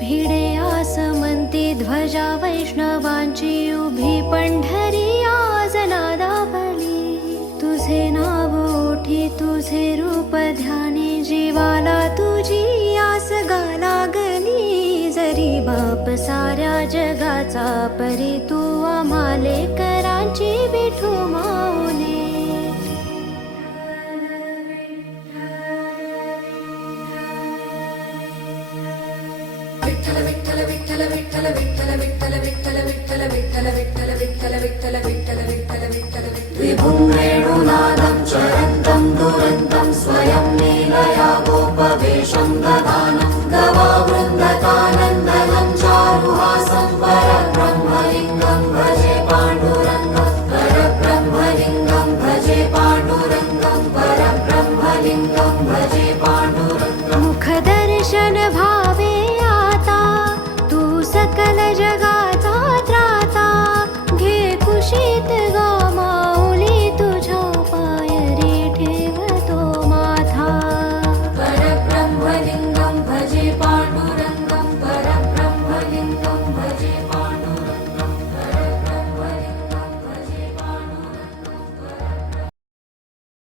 भिडे आसमंती ध्वजा वैष्णवांची उभी पंढरी आज नादाबली तुझे नाव ओठी तुझे रूप ध्यानी जीवाला तुझी आस गा लागली जरी बाप साऱ्या जगाचा परी तू आम्हाले करांची विठू माऊली विठ्ठल विठ्ठल विठ्ठल विठ्ठल विठ्ठल विठ्ठल विठ्ठल विठ्ठल विठ्ठल विठ्ठल विठ्ठल विठ्ठल विठ्ठल विठ्ठल विठ्ठल विभुं वेणुनादं चरन्तं दुरन्तं स्वयं लीलया गोपवेशं ददानं गवावृन्दकानन्दनं चारुहासं परब्रह्मलिङ्गं भजे पाण्डुरङ्गं परब्रह्मलिङ्गं भजे पाण्डुरङ्गं परब्रह्मलिङ्गं भजे पाण्डुरङ्गं मुखदर्शन भावे सकल जगाचा त्राता घे कुशीत गा माऊली तुझ्या पायरी ठेवतो माथा परब्रह्मलिंगं भजे पांडुरंगं